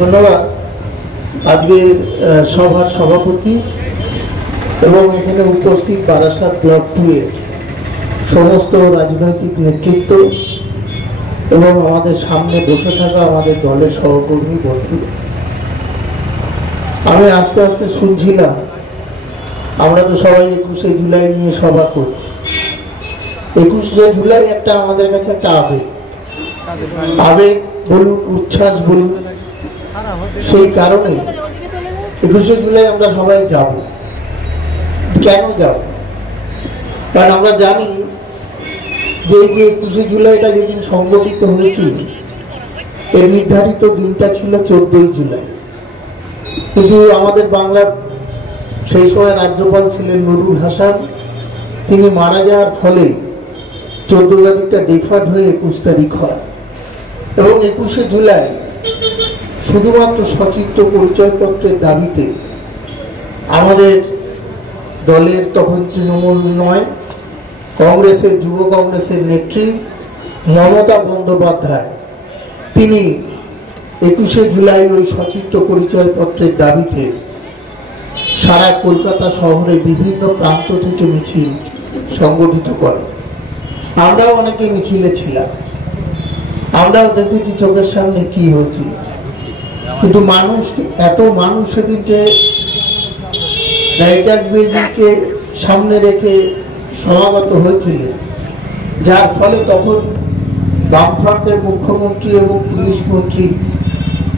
ধন্যবাদ আজকের সভার সভাপতি এবং এখানে উপস্থিত বারাসাত ব্লক 2 এর সমস্ত রাজনৈতিক নেতৃত্ব এবং আমাদের সামনে বসে থাকা আমাদের দলের সহকর্মী বন্ধু। আমি আস্তে আস্তে শুনছিলাম আমরা তো সবাই 21শে জুলাই নিয়ে সভা করছি। 21শে জুলাই একটা আমাদের কাছে একটা আবেগ বলুন, উচ্ছ্বাস বলুন, সেই কারণে 21শে জুলাই আমরা সবাই যাব। কেন যাব? কারণ আমরা জানি যে 21শে জুলাইটা যেদিন সংগঠিত হয়েছিল এর নির্ধারিত দিনটা ছিল 14ই জুলাই, কিন্তু আমাদের বাংলার সেই সময় রাজ্যপাল ছিলেন নুরুল হাসান। তিনি মারা যাওয়ার ফলে 14 তারিখটা ডিফার্ড হয়ে 21 তারিখ হয় এবং 21শে জুলাই শুধুমাত্র সচিত্র পরিচয়পত্রের দাবিতে আমাদের দলের তখন তৃণমূল নয়, কংগ্রেসের যুব কংগ্রেসের নেত্রী মমতা বন্দ্যোপাধ্যায় তিনি 21শে জুলাই ওই সচিত্র পরিচয়পত্রের দাবিতে সারা কলকাতা শহরে বিভিন্ন প্রান্ত থেকে মিছিল সংগঠিত করে। আমরাও অনেকে মিছিলে ছিলাম, আমরাও দেখেছি চোখের সামনে কি হয়েছিল, কিন্তু এত মানুষ সেদিনকে রাইটার্স বিল্ডিংকে সামনে রেখে সমাগত হয়েছিলেন, যার ফলে তখন বামফ্রন্টের মুখ্যমন্ত্রী এবং পুলিশ মন্ত্রী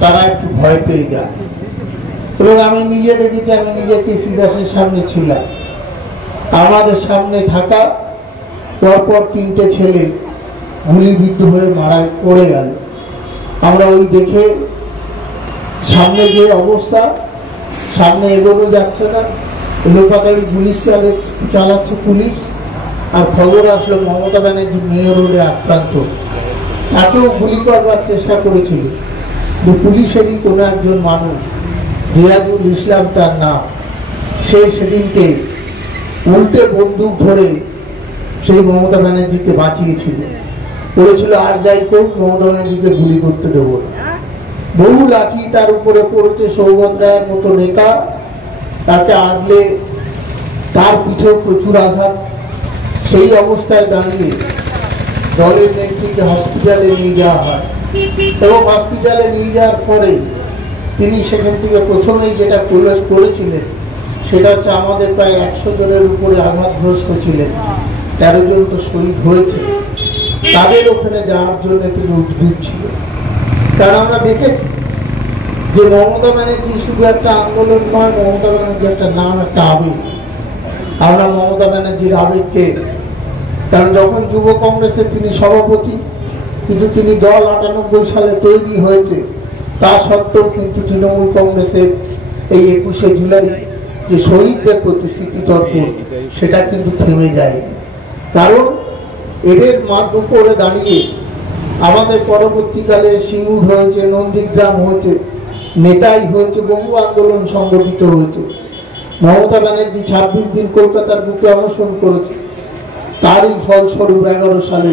তারা একটু ভয় পেয়ে যান। এবং আমি নিজে দেখেছি, আমি নিজে কেসি দাসের সামনে ছিলাম, আমাদের সামনে থাকা পরপর 3টে ছেলে গুলিবিদ্ধ হয়ে মারা পড়ে গেল। আমরা ওই দেখে সামনে যে অবস্থা, সামনে এগোনো যাচ্ছে না, লোপাতাড়ি গুলি চালাচ্ছে পুলিশ। আর খবর আসলো মমতা ব্যানার্জি মেয়র রোডে আক্রান্ত, তাকেও গুলি করবার চেষ্টা করেছিল, কিন্তু পুলিশেরই কোনো একজন মানুষ, রিয়াজুল ইসলাম তার নাম, সে সেদিনকে উল্টে বন্দুক ধরে সেই মমতা ব্যানার্জিকে বাঁচিয়েছিল। বলেছিল আর যাই করুক মমতা ব্যানার্জিকে গুলি করতে দেবো না। বহু লাঠি তার উপরে পড়েছে, সৌগত রায়ের মতো নেতা তাকে আটলে তার পিঠেও প্রচুর আঘাত। সেই অবস্থায় দাঁড়িয়ে দলের নেত্রীকে হসপিটালে নিয়ে যাওয়া হয় এবং হসপিটালে নিয়ে যাওয়ার পরে তিনি সেখান থেকে প্রথমেই যেটা করেছিলেন সেটা হচ্ছে আমাদের প্রায় 100 জনের উপরে আঘাতগ্রস্ত ছিলেন, 13 জন তো শহীদ হয়েছে, তাদের ওখানে যাওয়ার জন্য তিনি উদ্গ্রীব ছিলেন। কারণ আমরা দেখেছি যে মমতা ব্যানার্জি শুধু একটা আন্দোলন নয়, মমতা ব্যানার্জি একটা নাম, একটা আবেগ। আমরা মমতা ব্যানার্জির আবেগকে, কারণ যখন যুব কংগ্রেসের তিনি সভাপতি, কিন্তু তিনি দল 98 সালে তৈরি হয়েছে, তা সত্ত্বেও কিন্তু তৃণমূল কংগ্রেসের এই 21শে জুলাই যে শহীদদের প্রতি স্মৃতিতর্পণ সেটা কিন্তু থেমে যায়। কারণ এদের মাঠ উপরে দাঁড়িয়ে আমাদের পরবর্তীকালে সিঙ্গুর হয়েছে, নন্দীগ্রাম হয়েছে, নেতাই হয়েছে, বহু আন্দোলন সংগঠিত হয়েছে। মমতা ব্যানার্জি 26 দিন কলকাতার বুকে অনশন করেছে, তারই ফলস্বরূপ 11 সালে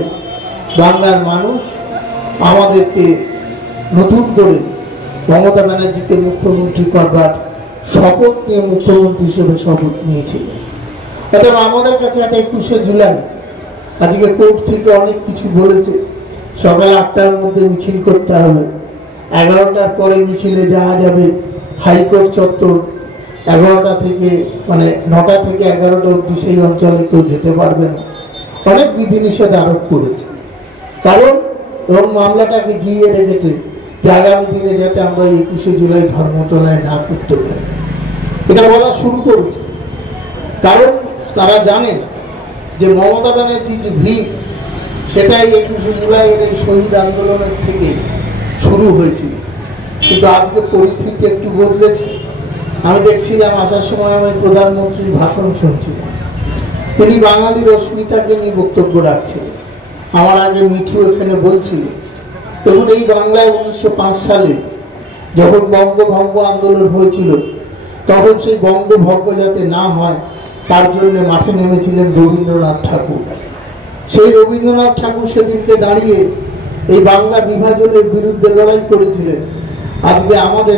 বাংলার মানুষ আমাদেরকে নতুন করে মমতা ব্যানার্জিকে মুখ্যমন্ত্রী করবার শপথ নিয়ে মুখ্যমন্ত্রী হিসেবে শপথ নিয়েছিল। অর্থাৎ আমাদের কাছে একটা 21শে জুলাই আজকে কোর্ট থেকে অনেক কিছু বলেছে, সকাল 8টার মধ্যে মিছিল করতে হবে, 11টার পরে মিছিলে যাওয়া যাবে হাইকোর্ট চত্বর, 11টা থেকে 9টা থেকে 11টা অবধি সেই অঞ্চলে কেউ যেতে পারবে না, অনেক বিধিনিষেধ আরোপ করেছে। কারণ এবং মামলাটাকে জিইয়ে রেখেছে যে আগামী দিনে যাতে আমরা 21শে জুলাই ধর্মতলায় না করতে পারি, এটা বলা শুরু করেছে। কারণ তারা জানেন যে মমতা ব্যানার্জির যে ভিড় সেটাই 21শে জুলাইয়ের এই শহীদ আন্দোলনের থেকে শুরু হয়েছিল। কিন্তু আজকে পরিস্থিতি একটু বদলেছে। আমি দেখছিলাম আসার সময় আমি প্রধানমন্ত্রীর ভাষণ শুনছিলাম, তিনি বাঙালির অস্মিতাকে নিয়ে বক্তব্য রাখছিলেন। আমার আগে মিঠু এখানে বলছিল, দেখুন এই বাংলায় 1905 সালে যখন বঙ্গভঙ্গ আন্দোলন হয়েছিল, তখন সেই বঙ্গভঙ্গ যাতে না হয় তার জন্য মাঠে নেমেছিলেন রবীন্দ্রনাথ ঠাকুর। সেই রবীন্দ্রনাথ ঠাকুর সেদিনকে দাঁড়িয়ে এই বাংলা বিভাজনের বিরুদ্ধে লড়াই করেছিলেন। আজকে আমাদের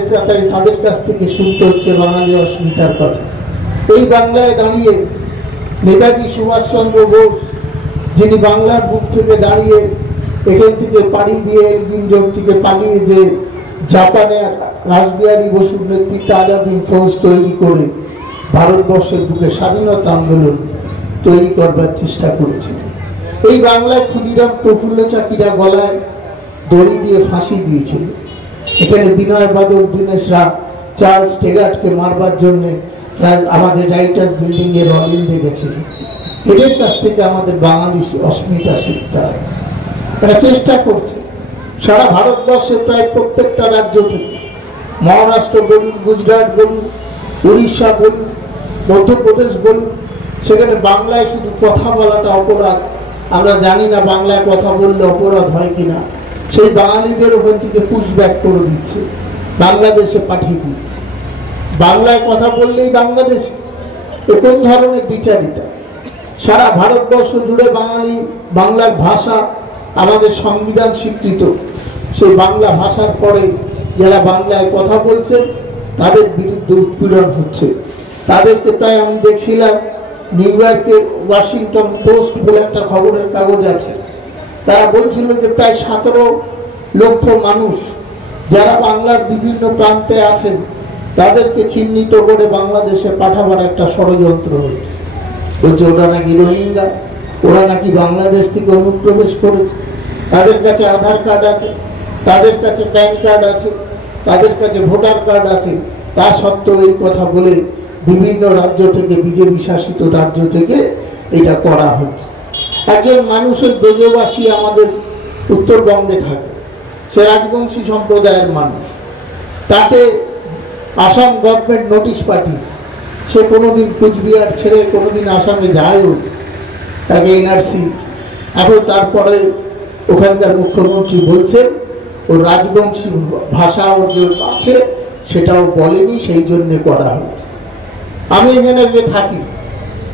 তাদের কাছ থেকে শুনতে হচ্ছে বাঙালি অস্মিতার কথা। এই বাংলায় দাঁড়িয়ে নেতাজি সুভাষচন্দ্র বোস, যিনি বাংলার বুক থেকে দাঁড়িয়ে এখান থেকে পাড়ি দিয়ে এলগিন রোড থেকে পালিয়ে যে জাপানে রাসবিহারী বসুর নেতৃত্বে আজাদ হিন্দ ফৌজ তৈরি করে ভারতবর্ষের বুকে স্বাধীনতা আন্দোলন তৈরি করবার চেষ্টা করেছিল। এই বাংলায় ক্ষুদিরাম প্রফুল্ল চাকিরা গলায় দড়ি দিয়ে ফাঁসি দিয়েছিল। এখানে বিনয় বাদল, দীনেশরা চার্লস টেগার্টকে মারবার জন্য আমাদের রাইটার্স বিল্ডিং এর অলিন্দে গেছিল। এদের কাছ থেকে আমাদের বাঙালি অস্মিতা শিখতে হবে। এরা চেষ্টা করছে সারা ভারতবর্ষের প্রায় প্রত্যেকটা রাজ্য থেকে, মহারাষ্ট্র বলুন, গুজরাট বলুন, উড়িষ্যা বলুন, মধ্যপ্রদেশ বলুন, সেখানে বাংলায় শুধু কথা বলাটা অপরাধ। আমরা জানি না বাংলায় কথা বললে অপরাধ হয় কিনা। সেই বাঙালিদের ওখান থেকে পুশব্যাক করে দিচ্ছে, বাংলাদেশে পাঠিয়ে দিচ্ছে। বাংলায় কথা বললেই বাংলাদেশে, এ কোন ধরনের দ্বিচারিতা? সারা ভারতবর্ষ জুড়ে বাংলার ভাষা আমাদের সংবিধান স্বীকৃত। সেই বাংলা ভাষার পরে যারা বাংলায় কথা বলছেন তাদের বিরুদ্ধে উৎপীড়ন হচ্ছে। তাদেরকে প্রায় আমি দেখছিলাম নিউ ইয়র্কের ওয়াশিংটন পোস্ট বলে একটা খবরের কাগজ আছে, তারা বলছিল যে প্রায় 17 লক্ষ মানুষ যারা বাংলার বিভিন্ন প্রান্তে আছেন তাদেরকে চিহ্নিত করে বাংলাদেশে পাঠাবার একটা ষড়যন্ত্র হয়েছে। বলছে ওরা নাকি রোহিঙ্গা, ওরা নাকি বাংলাদেশ থেকে অনুপ্রবেশ করেছে, তাদের কাছে আধার কার্ড আছে, তাদের কাছে প্যান কার্ড আছে, তাদের কাছে ভোটার কার্ড আছে। তা সত্ত্বেও এই কথা বলে বিভিন্ন রাজ্য থেকে, বিজেপি শাসিত রাজ্য থেকে এটা করা হচ্ছে। একজন মানুষের ব্রজবাসী আমাদের উত্তরবঙ্গে থাকে, সে রাজবংশী সম্প্রদায়ের মানুষ, তাকে আসাম গভর্নমেন্ট নোটিশ পাঠিয়েছে। সে কোনোদিন কুচবিহার ছেড়ে কোনোদিন আসামে যায়ও, তাকে এনআরসি। এখন তারপরে ওখানকার মুখ্যমন্ত্রী বলছে ও রাজবংশী ভাষা ওর যে আছে সেটাও বলেনি, সেই জন্য করা হয়েছে। আমি এখানে যে থাকি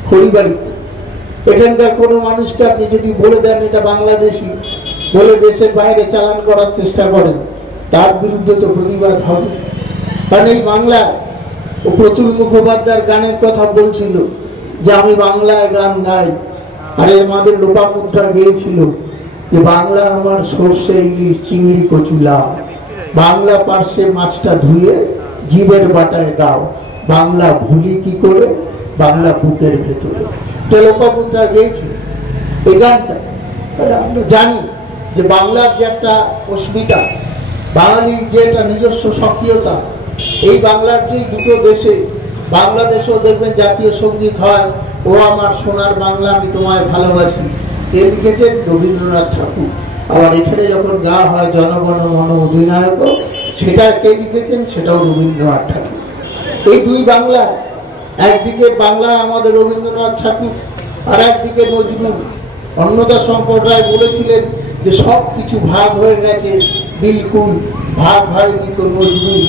খড়িবাড়িতে, এখানকার কোনো মানুষকে আপনি যদি বলে দেন এটা বাংলাদেশি বলে দেশের বাইরে চালান করার চেষ্টা করেন, তার বিরুদ্ধে তো প্রতিবাদ হবে। কারণ এই বাংলা, ও প্রতুল মুখোপাধ্যায়ের গানের কথা বলছিল যে আমি বাংলায় গান গাই, আর আমাদের লোপামুদ্রা গেয়েছিল যে বাংলা আমার সর্ষে ইলিশ চিংড়ি কচুলা, বাংলা পার্শ্বে মাছটা ধুয়ে জীবের বাটায় দাও, বাংলা ভুলি কি করে বাংলা বুকের ভেতরে। এটা লোপামুদ্রা গেয়েছিল এই গানটা। আমরা জানি যে বাংলার যে একটা অস্মিতা, বাঙালির যে একটা নিজস্ব সক্রিয়তা, এই বাংলার যে দুটো দেশে, বাংলাদেশেও দেখবেন জাতীয় সঙ্গীত হয় ও আমার সোনার বাংলা আমি তোমায় ভালোবাসি, কে লিখেছেন? রবীন্দ্রনাথ ঠাকুর। আবার এখানে যখন গাওয়া হয় জনগণ মন অধিনায়ক, সেটা কে লিখেছেন? সেটাও রবীন্দ্রনাথ ঠাকুর। এই দুই বাংলা, একদিকে বাংলা আমাদের রবীন্দ্রনাথ ঠাকুর, আর একদিকে নজরুল। অন্নদা সম্প্রদায় বলেছিলেন যে সব কিছু ভাগ হয়ে গেছে, বিলকুল ভাগ হয়নি তো নজরুল,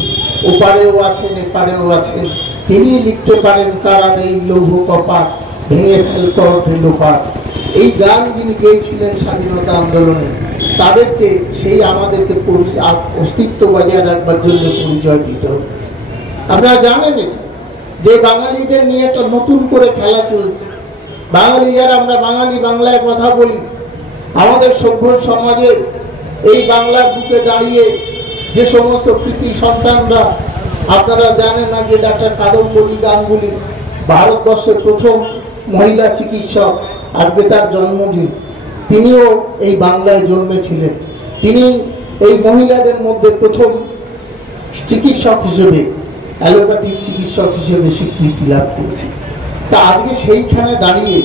ওপারেও আছেন এপারেও আছেন, তিনি লিখতে পারেন কারা নেই লৌহ কপাট, ভেঙে ফেলতে ওঠে লোপাট। এই গান যিনি গেয়েছিলেন স্বাধীনতা আন্দোলনে, তাদেরকে সেই আমাদেরকে অস্তিত্ব বজায় রাখবার জন্য পরিচয় দিতে হবে। আপনারা জানেন যে বাঙালিদের নিয়ে একটা নতুন করে খেলা চলছে। বাঙালি যারা আমরা বাঙালি বাংলায় কথা বলি, আমাদের সভ্য সমাজে এই বাংলার বুকে দাঁড়িয়ে যে সমস্ত কৃতি সন্তানরা, আপনারা জানেন না যে ডাক্তার কাদম্বরী গাঙ্গুলি ভারতবর্ষের প্রথম মহিলা চিকিৎসক, আজকে তার জন্মদিন। তিনিও এই বাংলায় জন্মেছিলেন। তিনি এই মহিলাদের মধ্যে প্রথম চিকিৎসক হিসেবে, অ্যালোপ্যাথিক চিকিৎসক হিসেবে স্বীকৃতি লাভ করেছে। তা আজকে সেইখানে দাঁড়িয়ে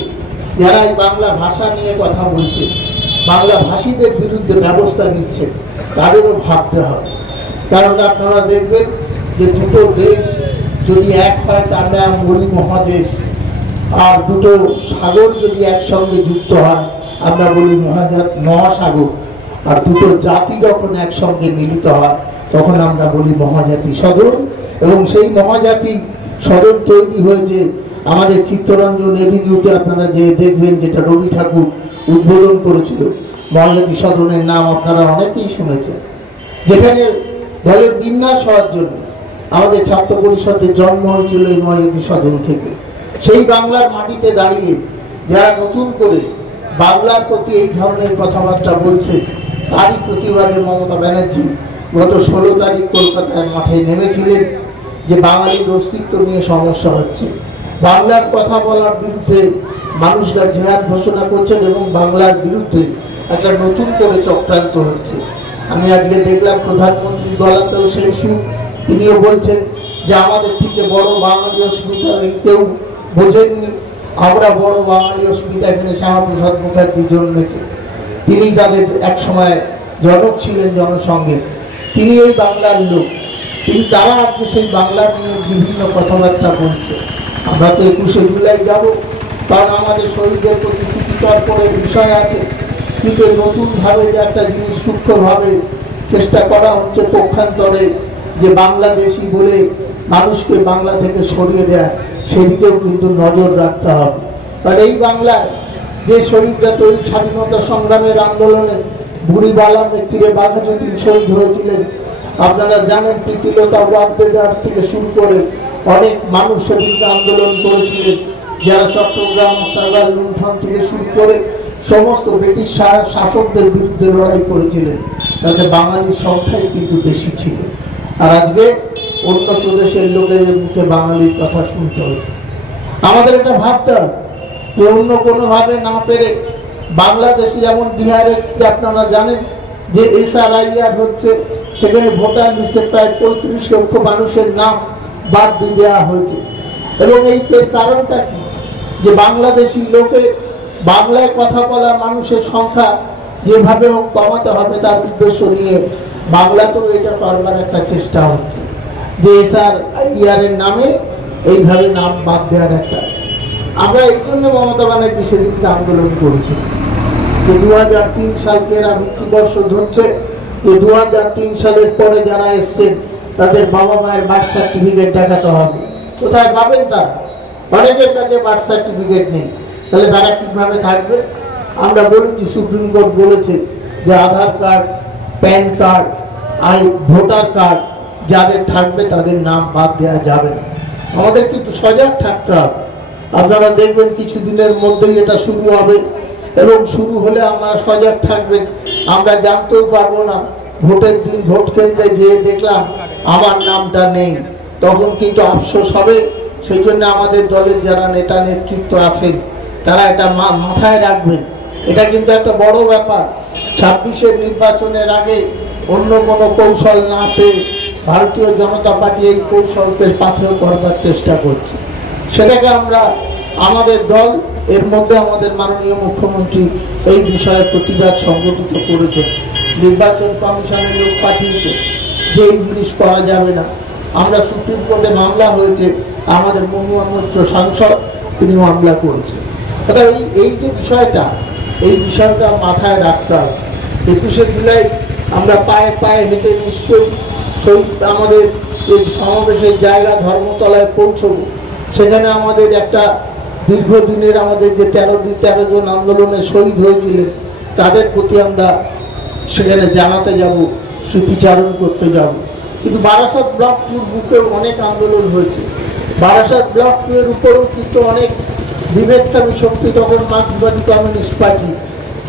যারা এই বাংলা ভাষা নিয়ে কথা বলছে, বাংলা ভাষীদের বিরুদ্ধে ব্যবস্থা নিচ্ছে, তাদেরও ভাবতে হবে। কারণ আপনারা দেখবেন যে দুটো দেশ যদি এক হয় তার নাম বলি মহাদেশ, আর দুটো সাগর যদি একসঙ্গে যুক্ত হয় আমরা বলি মহাসাগর, আর দুটো জাতি যখন একসঙ্গে মিলিত হয় তখন আমরা বলি মহাজাতি সদন। এবং সেই মহাজাতি সদন তৈরি হয়েছে আমাদের চিত্তরঞ্জন এভিনিউতে, আপনারা যে দেখবেন যেটা রবি ঠাকুর উদ্বোধন করেছিল। মহাজাতি সদনের নাম আপনারা অনেকেই শুনেছেন, যেখানে দলের বিন্যাস হওয়ার জন্য আমাদের ছাত্র পরিষদের জন্ম হয়েছিল এই ময়ূরী সদন থেকে। সেই বাংলার মাটিতে দাঁড়িয়ে যারা নতুন করে বাংলার প্রতি এই ধরনের কথাবার্তা বলছে, তারই প্রতিবাদে মমতা ব্যানার্জি গত 16 তারিখ কলকাতার মাঠে নেমেছিলেন যে বাঙালির অস্তিত্ব নিয়ে সমস্যা হচ্ছে, বাংলার কথা বলার বিরুদ্ধে মানুষরা জিহাদ ঘোষণা করছেন এবং বাংলার বিরুদ্ধে একটা নতুন করে চক্রান্ত হচ্ছে। আমি আজকে দেখলাম প্রধানমন্ত্রীর গলাতেও সেই সুর, তিনিও বলছেন যে আমাদের থেকে বড় বাঙালি অস্মিতা কেউ বোঝেননি, আমরা বড় বাঙালি অস্মিতা এখানে শ্যামাপ্রসাদ মুখার্জি জন্মেছে, তিনি তাদের এক সময় জনক ছিলেন জনসংঘে, তিনি এই বাংলার লোক, তিনি তারা আজকে সেই বাংলা নিয়ে বিভিন্ন কথাবার্তা বলছে। আমরা তো 21শে জুলাই যাব, কারণ আমাদের শহীদদের প্রতি তর্পণের বিষয় আছে, কিন্তু নতুনভাবে যে একটা জিনিস সূক্ষ্মভাবে চেষ্টা করা হচ্ছে পক্ষান্তরে যে বাংলাদেশি বলে মানুষকে বাংলা থেকে সরিয়ে দেয়, সেদিকেও কিন্তু নজর রাখতে হবে। কারণ এই বাংলায় যে শহীদরা তো স্বাধীনতা সংগ্রামের আন্দোলনে বুড়িবালামের তীরে বাঘাযতীন শহীদ হয়েছিলেন, আপনারা জানেন প্রীতিলতা ওয়াদ্দেদার থেকে শুরু করে অনেক মানুষ সেদিনকে আন্দোলন করেছিলেন, যারা চট্টগ্রাম সাগর লুণ্ঠন থেকে শুরু করে সমস্ত ব্রিটিশ শাসকদের বিরুদ্ধে লড়াই করেছিলেন, তাতে বাঙালির সংখ্যাই কিন্তু বেশি ছিল। আর আজকে অন্য প্রদেশের লোকেদের মুখে বাঙালির কথা শুনতে হচ্ছে। আমাদের এটা ভাবতে হবে যে অন্য কোনোভাবে না পেরে বাংলাদেশে যেমন বিহারে আপনারা জানেন যে SRIR হচ্ছে, সেখানে ভোটার লিস্টে প্রায় 35 লক্ষ মানুষের নাম বাদ দিয়ে দেওয়া হয়েছে। এবং এই কারণটা কি, যে বাংলাদেশি লোকে বাংলায় কথা বলা মানুষের সংখ্যা যেভাবে কমাতে হবে তার উদ্দেশ্য নিয়ে বাংলাতেও এটা করবার একটা চেষ্টা হচ্ছে, যে SRIR এর নামে এইভাবে নাম বাদ দেওয়ার একটা। আমরা এই জন্য মমতা ব্যানার্জি সেদিনকে আন্দোলন করেছি যে 2003 সালকে এরা ভিত্তিবর্ষ ধরছে, যে 2003 সালের পরে যারা এসছেন তাদের বাবা মায়ের বার্থ সার্টিফিকেট দেখাতে হবে। কোথায় পাবেন তারা? অনেকের কাছে বার্থ সার্টিফিকেট নেই, তাহলে তারা কিভাবে থাকবে? আমরা বলেছি, সুপ্রিম কোর্ট বলেছে যে Aadhaar card, PAN card, voter card যাদের থাকবে তাদের নাম বাদ দেওয়া যাবে না। আমাদের কিন্তু সজাগ থাকতে হবে। আপনারা দেখবেন কিছুদিনের মধ্যেই এটা শুরু হবে, এবং শুরু হলে আমরা সজাগ থাকবেন। আমরা জানতেও পারবো না, ভোটের দিন ভোট কেন্দ্রে যেয়ে দেখলাম আমার নামটা নেই, তখন কিন্তু আফসোস হবে। সেই জন্য আমাদের দলের যারা নেতা নেতৃত্ব আছেন তারা এটা মাথায় রাখবেন। এটা কিন্তু একটা বড় ব্যাপার। 26-এর নির্বাচনের আগে অন্য কোনো কৌশল না পেয়ে ভারতীয় জনতা পার্টি এই কৌশলকে পাথেয় করবার চেষ্টা করছে। সেটাকে আমরা, আমাদের দল, এর মধ্যে আমাদের মাননীয় মুখ্যমন্ত্রী এই বিষয়ে প্রতিবাদ সংগঠিত করেছে, নির্বাচন কমিশনের লোক পাঠিয়েছে যে এই জিনিস করা যাবে না। আমরা সুপ্রিম কোর্টে মামলা হয়েছে, আমাদের মনোনয়নপত্র সাংসদ তিনি মামলা করেছেন। অর্থাৎ এই যে বিষয়টা, এই বিষয়টা মাথায় রাখতে হবে। 21শে জুলাই আমরা পায়ে পায়ে হেঁটে নিশ্চয়ই আমাদের এই সমাবেশের জায়গা ধর্মতলায় পৌঁছবো। সেখানে আমাদের একটা দীর্ঘদিনের আমাদের যে 13 জন আন্দোলনে শহীদ হয়েছিলেন তাদের প্রতি আমরা সেখানে জানাতে যাব, স্মৃতিচারণ করতে যাব। কিন্তু বারাসাত ব্লক 2 বুকেও অনেক আন্দোলন হয়েছে। বারাসাত ব্লক 2 এর উপরেও কিন্তু অনেক বিভেদকামী শক্তি, তখন মার্ক্সবাদী কমিউনিস্ট পার্টি,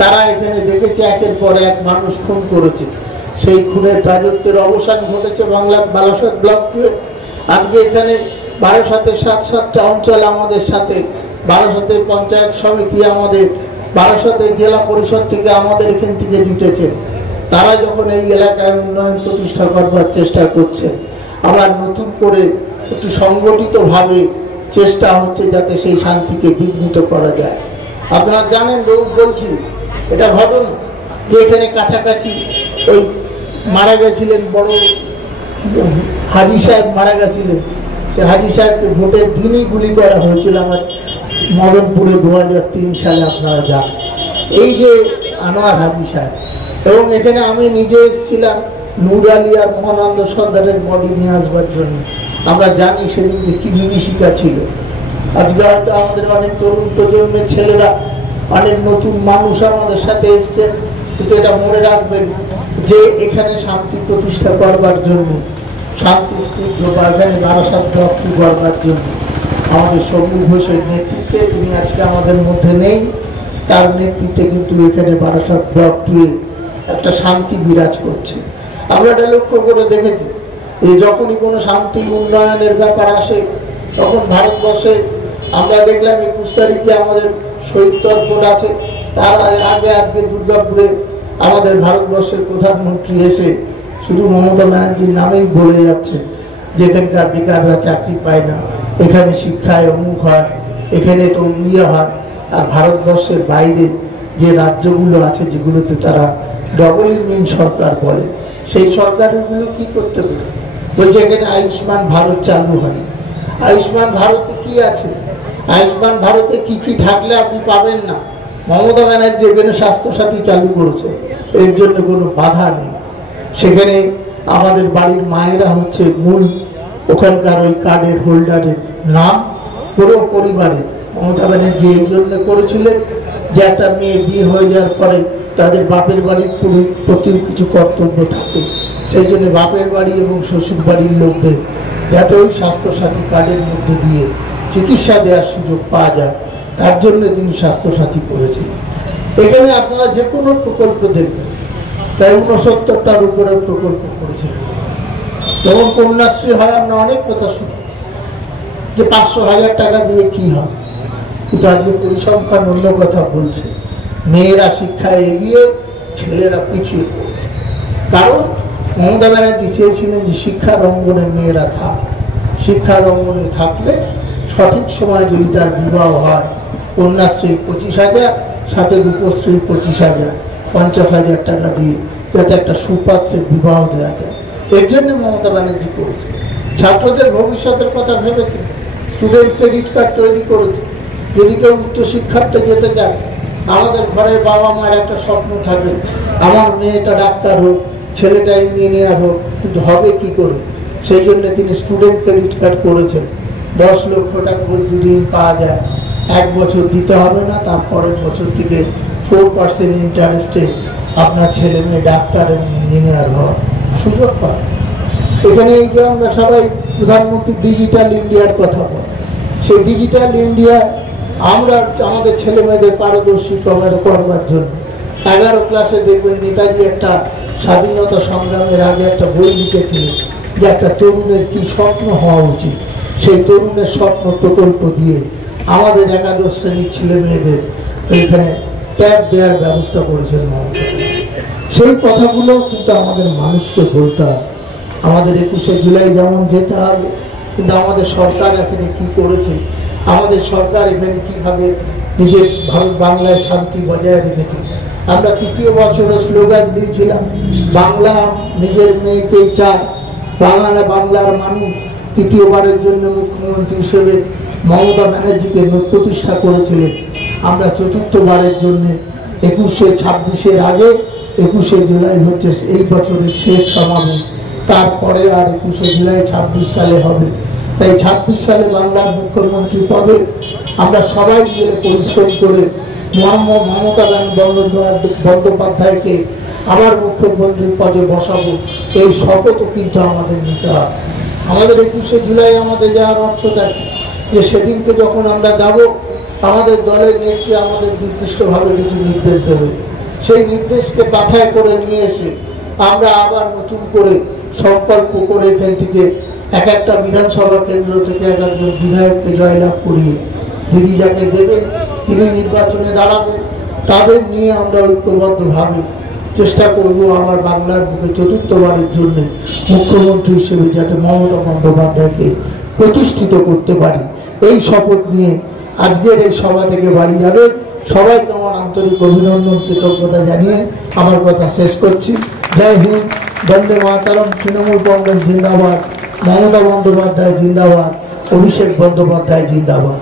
তারা এখানে দেখেছে একের পর এক মানুষ খুন করেছে। সেই খুনের রাজত্বের অবসান ঘটেছে বাংলার বারাসাত ব্লক 2 এ। আজকে এখানে বারাসাতের 7-7টা অঞ্চল আমাদের সাথে, বারাসাতের পঞ্চায়েত সমিতি আমাদের, বারাসাতের জেলা পরিষদ থেকে আমাদের এখান থেকে জিতেছে। তারা যখন এই এলাকায় উন্নয়ন প্রতিষ্ঠা করবার চেষ্টা করছেন, আবার নতুন করে একটু সংগঠিতভাবে চেষ্টা হচ্ছে যাতে সেই শান্তিকে বিঘ্নিত করা যায়। আপনারা জানেন, বলছি এটা ঘটনা যে এখানে কাছাকাছি ওই মারা গেছিলেন বড় হাজি সাহেব, মারা গেছিলেন। সে হাজি সাহেবকে ভোটের দিনই গুলি করা হয়েছিল আমার মদনপুরে 2003 সালে। আপনারা জানেন এই যে আনোয়ার হাজি সাহেব, এবং এখানে আমি নিজে এসেছিলাম নূর আলী আর মহানন্দ সর্দারের বডি নিয়ে আসবার জন্য। আমরা জানি সেদিনকে কি বিভীষিকা ছিল। আজকে হয়তো আমাদের অনেক তরুণ প্রজন্মের ছেলেরা, অনেক নতুন মানুষ আমাদের সাথে এসছে, কিন্তু এটা মনে রাখবেন যে এখানে শান্তি প্রতিষ্ঠা করবার জন্য, শান্তি স্নিগ্ধ বা এখানে বারাসাত ব্লকটি করবার জন্য আমাদের সবুজ ঘোষের নেতৃত্বে, তিনি আজকে আমাদের মধ্যে নেই, তার নেতৃত্বে কিন্তু এখানে বারাসাত ব্লকটি একটা শান্তি বিরাজ করছে। আমরা এটা লক্ষ্য করে দেখেছি যে যখনই কোনো শান্তি উন্নয়নের ব্যাপার আসে তখন ভারতবর্ষে আমরা দেখলাম 21 তারিখে আমাদের শহীদ তর্পণ আছে, তার আগে আজকে দুর্গাপুরে আমাদের ভারতবর্ষের প্রধানমন্ত্রী এসে শুধু মমতা ব্যানার্জির নামেই বলে যাচ্ছে যেখানকার বেকাররা চাকরি পায় না, এখানে শিক্ষায় অমুক হয়, এখানে তো ইয়ে হয়। আর ভারতবর্ষের বাইরে যে রাজ্যগুলো আছে যেগুলোতে তারা ডবল ইঞ্জিন সরকার বলে, সেই সরকারগুলো কি করতে পারে? বলছে এখানে আয়ুষ্মান ভারত চালু হয়। আয়ুষ্মান ভারতে কি আছে? আয়ুষ্মান ভারতে কি কি থাকলে আপনি পাবেন না? মমতা ব্যানার্জি এখানে স্বাস্থ্যসাথী চালু করেছে, এর জন্য কোনো বাধা নেই। সেখানে আমাদের বাড়ির মায়েরা হচ্ছে মূল ওখানকার ওই কার্ডের হোল্ডারের নাম। পুরো পরিবারে মমতা ব্যানার্জি এই জন্য করেছিলেন যে একটা মেয়ে বিয়ে হয়ে যাওয়ার পরে তাদের বাপের বাড়ির প্রতি কিছু কর্তব্য থাকে, সেই জন্য বাপের বাড়ি এবং শ্বশুর বাড়ির লোকদের যাতে ওই স্বাস্থ্যসাথী কার্ডের মধ্যে দিয়ে চিকিৎসা দেওয়ার সুযোগ পাওয়া যায়, তার জন্য তিনি স্বাস্থ্যসাথী করেছিলেন। এখানে আপনারা যে কোনো প্রকল্প দেখবেন প্রায় 69টার উপরে প্রকল্প করেছিলেন। যেমন কন্যাশ্রী হয়, আমরা অনেক কথা শুনি যে 500,000 টাকা দিয়ে কি হয়, কিন্তু আজকে পরিসংখ্যান অন্য কথা বলছে। মেয়েরা শিক্ষায় এগিয়ে, ছেলেরা পিছিয়ে পড়ছে। কারণ মমতা ব্যানার্জি চেয়েছিলেন যে শিক্ষার অঙ্গনে মেয়েরা থাক, শিক্ষার অঙ্গনে থাকলে সঠিক সময় যদি তার বিবাহ হয়, কন্যাশ্রী 25,000, সাথে রূপশ্রী 25,000, 50,000 টাকা দিয়ে যাতে একটা সুপাত্রের বিবাহ দেওয়া যায়, এর জন্য মমতা ব্যানার্জি করেছে। ছাত্রদের ভবিষ্যতের কথা ভেবেছে, স্টুডেন্ট ক্রেডিট কার্ড তৈরি করেছে। যদি কেউ উচ্চশিক্ষার্থে যেতে চায়, আমাদের ঘরের বাবা মায়ের একটা স্বপ্ন থাকবে, আমার মেয়েটা ডাক্তার হোক, ছেলেটা ইঞ্জিনিয়ার হোক, কিন্তু হবে কি করে? সেই জন্য তিনি স্টুডেন্ট ক্রেডিট কার্ড করেছেন। 10 লক্ষ টাকা যদি ঋণ পাওয়া যায়, 1 বছর দিতে হবে না, তারপরের বছর থেকে 4% ইন্টারেস্টে আপনার ছেলে মেয়ে ডাক্তার এবং ইঞ্জিনিয়ার হওয়ার সুযোগ পাবে। এখানে এই যে আমরা সবাই প্রধানমন্ত্রী ডিজিটাল ইন্ডিয়ার কথা বলি, সেই ডিজিটাল ইন্ডিয়া আমরা আমাদের ছেলে মেয়েদের পারদর্শী করবার জন্য 11 ক্লাসে দেখবেন নেতাজি একটা স্বাধীনতা সংগ্রামের আগে একটা বই লিখেছিলেন যে একটা তরুণের কি স্বপ্ন হওয়া উচিত। সেই তরুণের স্বপ্ন প্রকল্প দিয়ে আমাদের 11 শ্রেণীর ছেলে মেয়েদের এইখানে ট্যাব দেওয়ার ব্যবস্থা করেছেন মমতা। সেই কথাগুলো কিন্তু আমাদের মানুষকে বলতে হবে। আমাদের 21শে জুলাই যেমন যেতে হবে, কিন্তু আমাদের সরকার এখানে কি করেছে, আমাদের সরকার এখানে কিভাবে নিজের ভারত বাংলায় শান্তি বজায় রেখেছে। আমরা 3য় বছরে স্লোগান দিয়েছিলাম, বাংলা নিজের মেয়েকেই চায়, বাংলার মানুষ। 3য়বারের জন্য মুখ্যমন্ত্রী হিসেবে মমতা ব্যানার্জিকে প্রতিষ্ঠা করেছিলেন। আমরা 4র্থবারের জন্য 21-26-এর আগে 21শে জুলাই হচ্ছে এই বছরের শেষ সমাবেশ, তারপরে আর 21শে জুলাই 26 সালে হবে। তাই 26 সালে বাংলার মুখ্যমন্ত্রী পদে আমরা সবাই মিলে পরিশ্রম করে মমতা বন্দ্যোপাধ্যায়কে আবার মুখ্যমন্ত্রী পদে বসাবো, এই শপথও কিন্তু আমাদের নিতে হবে। আমাদের 21শে জুলাই আমাদের যাওয়ার অর্থটা যে সেদিনকে যখন আমরা যাব, আমাদের দলের নেত্রী আমাদের নির্দিষ্টভাবে কিছু নির্দেশ দেবে, সেই নির্দেশকে মাথায় করে নিয়ে এসে আমরা আবার নতুন করে সংকল্প করে এখান থেকে একটা বিধানসভা কেন্দ্র থেকে একজন বিধায়ককে জয়লাভ করিয়ে দিদি যাকে দেবেন তিনি নির্বাচনে দাঁড়াবেন, তাদের নিয়ে আমরা ঐক্যবদ্ধভাবে চেষ্টা করব আমার বাংলার বুকে 4র্থবারের জন্য মুখ্যমন্ত্রী হিসেবে যাতে মমতা বন্দ্যোপাধ্যায়কে প্রতিষ্ঠিত করতে পারি। এই শপথ নিয়ে আজকের এই সভা থেকে বাড়ি যাবে। সবাইকে আমার আন্তরিক অভিনন্দন, কৃতজ্ঞতা জানিয়ে আমার কথা শেষ করছি। জয় হিন্দ, বন্দে মাতরম, তৃণমূল কংগ্রেস জিন্দাবাদ, মমতা বন্দ্যোপাধ্যায় জিন্দাবাদ, অভিষেক বন্দ্যোপাধ্যায় জিন্দাবাদ।